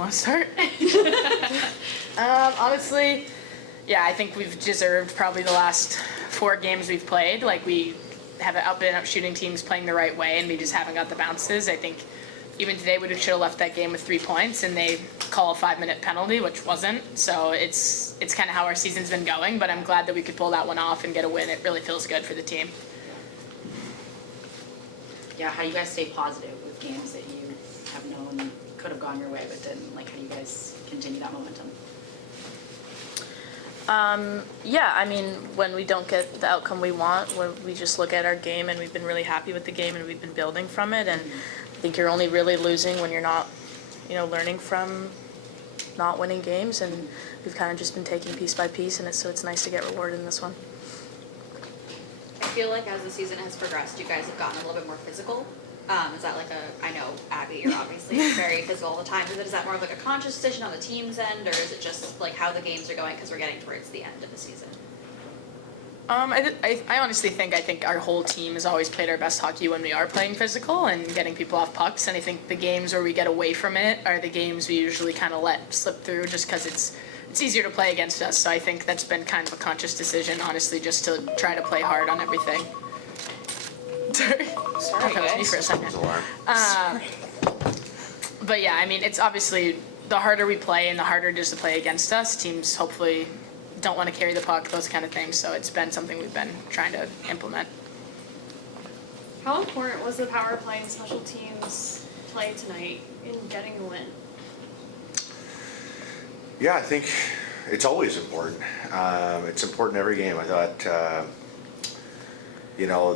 want to start? Honestly, yeah, I think we've deserved probably the last 4 games we've played. Like, we haven't been out shooting teams playing the right way, and we just haven't got the bounces. I think even today we should have left that game with 3 points, and they call a 5-minute penalty, which wasn't. So it's kind of how our season's been going, but I'm glad that we could pull that one off and get a win. It really feels good for the team. Yeah, how do you guys stay positive with games that you have known could have gone your way but didn't? Like, how do you guys continue that momentum? Yeah, I mean, when we don't get the outcome we want, when we just look at our game and we've been really happy with the game and we've been building from it, and I think you're only really losing when you're not, learning from not winning games, and we've kind of just been taking piece by piece, and so it's nice to get rewarded in this one. I feel like as the season has progressed, you guys have gotten a little bit more physical. Is that like I know, Abby, you're obviously very physical all the time. Is that more of like a conscious decision on the team's end, or is it just like how the games are going because we're getting towards the end of the season? I honestly think our whole team has always played our best hockey when we are playing physical and getting people off pucks, and I think the games where we get away from it are the games we usually kind of let slip through just because it's easier to play against us. So I think that's been kind of a conscious decision, honestly, just to try to play hard on everything. Sorry, that was me for a second. But yeah, I mean, it's obviously the harder we play and the harder it is to play against us, teams hopefully don't want to carry the puck, those kind of things. So it's been something we've been trying to implement. How important was the power play and special teams play tonight in getting the win? Yeah, I think it's always important. It's important every game. I thought, I know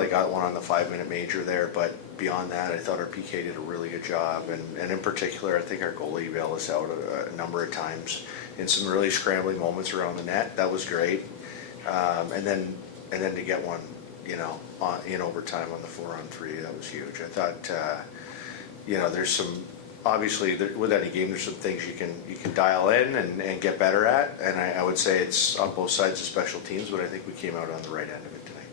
they got one on the 5-minute major there, but beyond that, I thought our PK did a really good job, and in particular, I think our goalie bailed us out a number of times in some really scrambling moments around the net. That was great, and then to get one, in overtime on the 4-on-3, that was huge. I thought, there's some. Obviously, with any game, there's some things you can dial in and get better at, and I would say it's on both sides of special teams, but I think we came out on the right end of it tonight.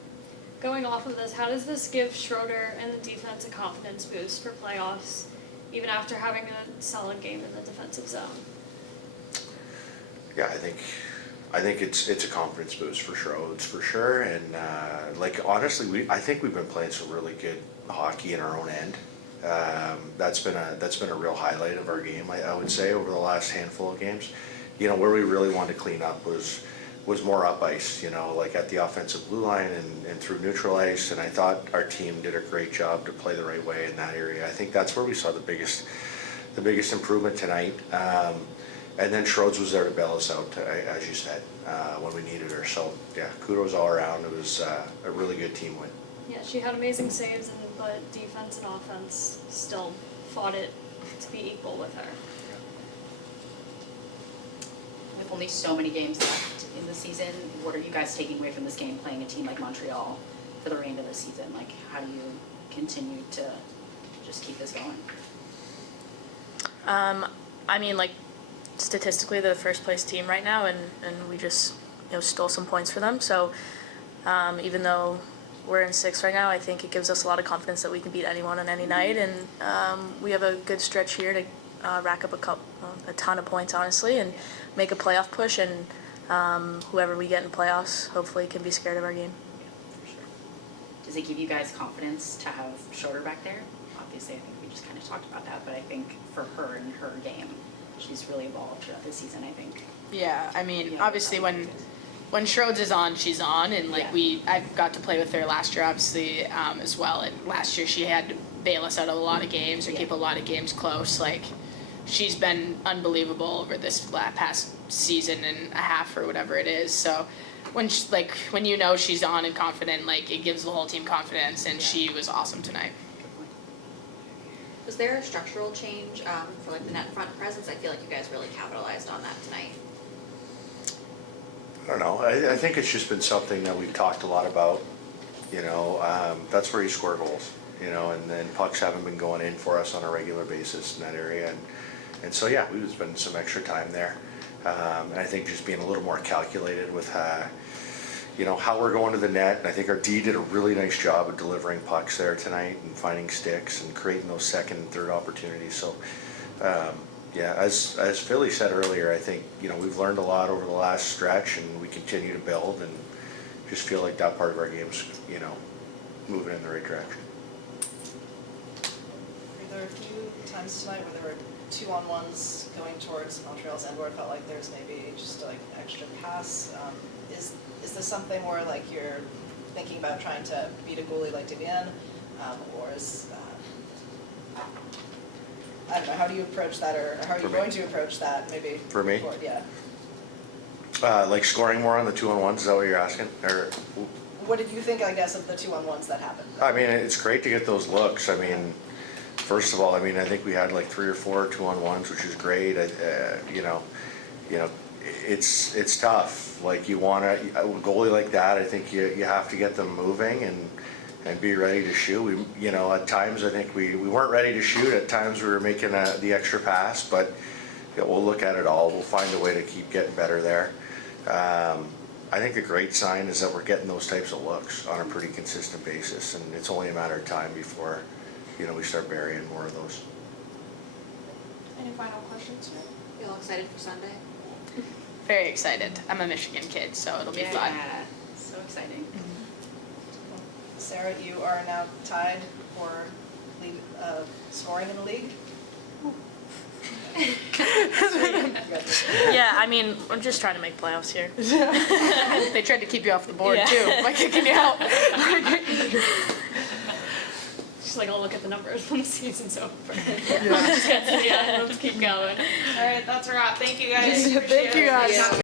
Going off of this, how does this give Schroeder and the defense a confidence boost for playoffs, even after having a solid game in the defensive zone? Yeah, I think it's a confidence boost for Schroeds for sure, and honestly, I think we've been playing some really good hockey in our own end. That's been a real highlight of our game, I would say, over the last handful of games. Where we really wanted to clean up was more up ice, like at the offensive blue line and through neutral ice, and I thought our team did a great job to play the right way in that area. I think that's where we saw the biggest improvement tonight. And then Schroeds was there to bail us out, as you said, when we needed her. So yeah, kudos all around. It was a really good team win. Yeah, she had amazing saves, but defense and offense still fought it to be equal with her. With only so many games left in the season, what are you guys taking away from this game playing a team like Montreal for the remainder of the season? Like, how do you continue to just keep this going? I mean, statistically, they're the first place team right now, and we just stole some points for them. So even though we're in 6th right now, I think it gives us a lot of confidence that we can beat anyone on any night, and we have a good stretch here to rack up a ton of points, honestly, and make a playoff push, and whoever we get in playoffs hopefully can be scared of our game. Yeah, for sure. Does it give you guys confidence to have Schroeder back there? Obviously, I think we just kind of talked about that, but I think for her and her game, she's really evolved throughout this season, I think. Yeah, I mean, obviously when Schroeds is on, she's on, and I got to play with her last year, obviously, as well, and last year she had to bail us out of a lot of games or keep a lot of games close. She's been unbelievable over this past season and a half or whatever it is. So when she's on and confident, it gives the whole team confidence, and she was awesome tonight. Was there a structural change for the net front presence? I feel like you guys really capitalized on that tonight. I don't know. I think it's just been something that we've talked a lot about. That's where you score goals. And then pucks haven't been going in for us on a regular basis in that area, and so yeah, we've spent some extra time there. And I think just being a little more calculated with you know, how we're going to the net. And I think our D did a really nice job of delivering pucks there tonight and finding sticks and creating those second and third opportunities. So, yeah, as Philly said earlier, I think, you know, we've learned a lot over the last stretch, and we continue to build, and just feel like that part of our game's, you know, moving in the right direction. There were a few times tonight where there were 2-on-1s going towards Montreal's end where it felt like there's maybe just like an extra pass. Is this something where like you're thinking about trying to beat a goalie like Devienne, or is I don't know, how do you approach that, or how are you going to approach that maybe? For me? Forward? Yeah. Like scoring more on the 2-on-1s, is that what you're asking? Or What did you think, I guess, of the 2-on-1s that happened? I mean, it's great to get those looks. I mean, first of all, I mean, I think we had like 3 or 4 2-on-1s, which is great. You know, it's tough. Like you want a goalie like that. I think you have to get them moving and be ready to shoot. We, you know, at times I think we weren't ready to shoot. At times we were making the extra pass, but yeah, we'll look at it all. We'll find a way to keep getting better there. I think the great sign is that we're getting those types of looks on a pretty consistent basis, and it's only a matter of time before, you know, we start burying more of those. Any final questions? You all excited for Sunday? Very excited. I'm a Michigan kid, so it'll be fun. Yeah, so exciting. Sarah, you are now tied for lead scoring in the league. Yeah, I mean, I'm just trying to make playoffs here. They tried to keep you off the board Yeah. too by kicking you out. Just like, I'll look at the numbers when the season's over. Yeah, let's keep going. All right, that's a wrap. Thank you guys. Thank you guys.